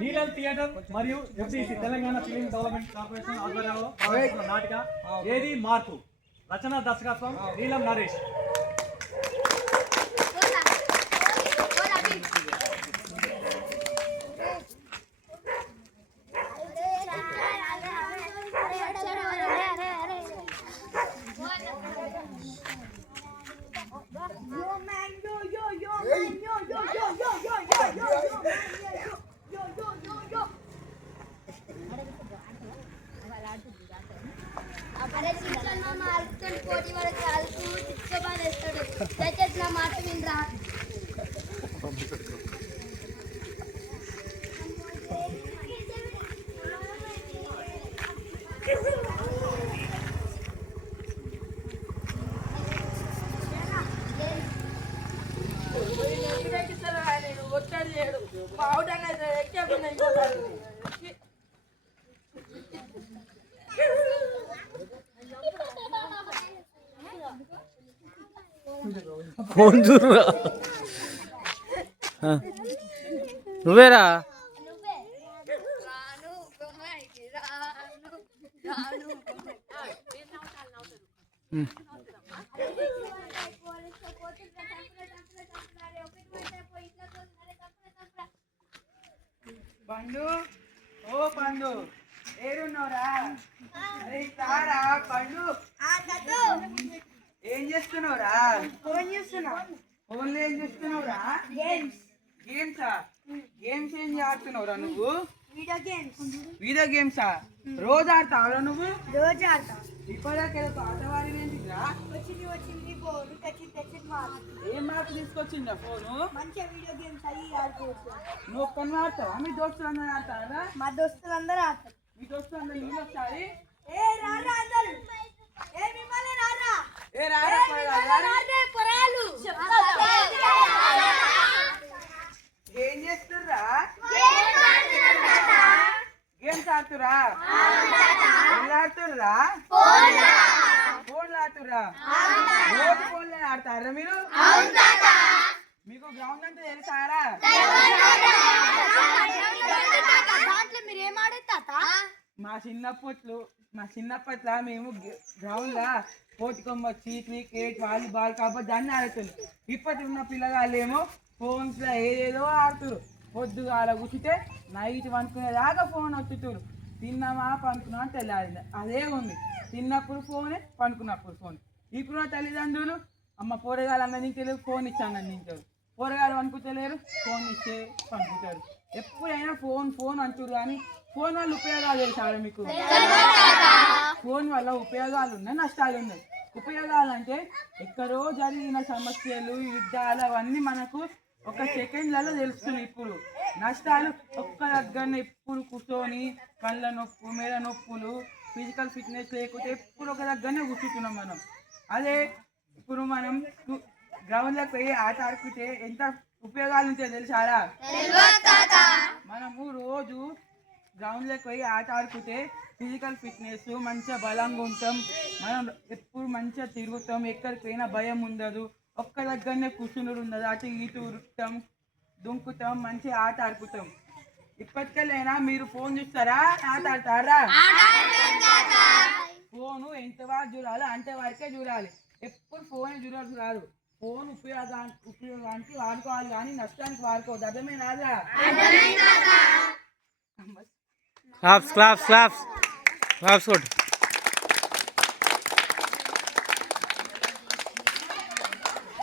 నీలం థియేటర్ మరియు FDC Telangana film development corporation ఆధ్వర్యంలో నాటిక ఏది మార్పు, రచన దర్శకత్వం నీలం నరేష్. ఫోన్ చూడరా నువ్వేరా పండు, ఓ పండు, ఏడున్నావురా? అరే తారా పండు, ఏం చేస్తున్నావురా? ఫోన్ చూస్తున్నా. ఫోన్లో ఏం చూస్తున్నావురా? గేమ్సా? గేమ్స్ ఏం ఆడుతున్నావురా నువ్వు? వీడియో గేమ్సా? రోజు ఆడతావురా నువ్వు? రోజు ఆడతా. ఇప్పటికే ఆటవాడి ఏంటిరా? వచ్చింది ఫోన్ తెచ్చింది ఏం మార్పు తీసుకొచ్చిందా ఫోను? మంచిగా వీడియో గేమ్స్ అయ్యి ఆడుకోవచ్చు. నువ్వు ఒక్కని ఆడతావా? మీ దోస్తులు అందరూ ఆడతారా? మా దోస్తులందరూ ఆడతారు. మీ దోస్తులు అందరూ నీళ్ళు ఒకసారి రారా అందరు, మిమ్మల్ని రారా, ఏం చేస్తుర్రా? గేమ్స్ ఆడుతురా? ఆడుతుర్రా? ఫోన్లు ఆడుతుర్రా? రోజు ఫోన్లే ఆడతారా మీరు? మీకు గ్రౌండ్ అంటే తెలుసారా? మీరు ఏం ఆడతారా? మా చిన్నప్పట్లా మేము గ్రౌండ్ లా పోటీకొమ్మచ్చి క్రికెట్ వాలీబాల్ కబడ్డీ అన్ని ఆడుతుంది. ఇప్పటి ఉన్న పిల్లగాళ్ళు ఏమో ఫోన్స్ లో ఏదేదో ఆడుతురు. పొద్దుగాల కూర్చుంటే నైట్ పనుకునేదాకా ఫోన్ వత్తుతురు. తిన్నామా పనుకున్నామా తెల్లారింది అదే ఉంది. తిన్నప్పుడు ఫోనే, పనుకున్నప్పుడు ఫోన్. ఇప్పుడు తల్లిదండ్రులు అమ్మ పోరగాళ్ళు అన్నందించలేరు, ఫోన్ ఇచ్చి అన్నందించారు. పోరగాళ్ళు పనుకుంటలేరు, ఫోన్ ఇచ్చే పనుకుంటారు. ఎప్పుడైనా ఫోన్ ఫోన్ అంటారు కానీ ఫోన్ వల్ల ఉపయోగాలు తెలుసారా మీకు? ఫోన్ వల్ల ఉపయోగాలు ఉన్నాయి, నష్టాలు ఉన్నాయి. ఉపయోగాలు అంటే ఎక్కడో జరిగిన సమస్యలు, యుద్ధాలు అవన్నీ మనకు ఒక సెకండ్లలో తెలుస్తున్నాయి. ఇప్పుడు నష్టాలు ఒక్క దగ్గరనే ఎప్పుడు కూర్చొని కళ్ళ నొప్పు, మీద నొప్పులు, ఫిజికల్ ఫిట్నెస్ లేకపోతే ఎప్పుడు ఒక దగ్గరనే కూర్చుంటున్నాం మనం. అదే ఇప్పుడు మనం గ్రౌండ్లోకి పోయి ఆట ఆడుకుంటే ఎంత ఉపయోగాలు ఉంటాయో తెలుసారా? మనము రోజు గ్రౌండ్లోకి పోయి ఆట ఆడుకుంటే ఫిజికల్ ఫిట్నెస్ మంచిగా బలంగా ఉంటాం. మనం ఎప్పుడు మంచిగా తిరుగుతాం, ఎక్కడికి పోయినా భయం ఉండదు. ఒక్క దగ్గరనే కూర్చునుడు ఉండదు. అటు ఇటు ఉరుకుతాం, దుంకుతాం, మంచిగా ఆట ఆడుకుంటాం. ఇప్పటికెళ్ళైనా మీరు ఫోన్ చూస్తారా, ఆట ఆడతారా? ఫోను ఎంతవరకు చూడాలి అంతే వరకే చూడాలి. ఎప్పుడు ఫోన్ చూడాలి కాదు. ఫోన్ ఉపయోగానికి వాడుకోవాలి కానీ నష్టానికి వాడుకోవద్దు. అర్థమైనా రాదా? క్లాప్స్ క్లాప్స్ క్లాప్స్ క్లాప్స్ కొట్టు.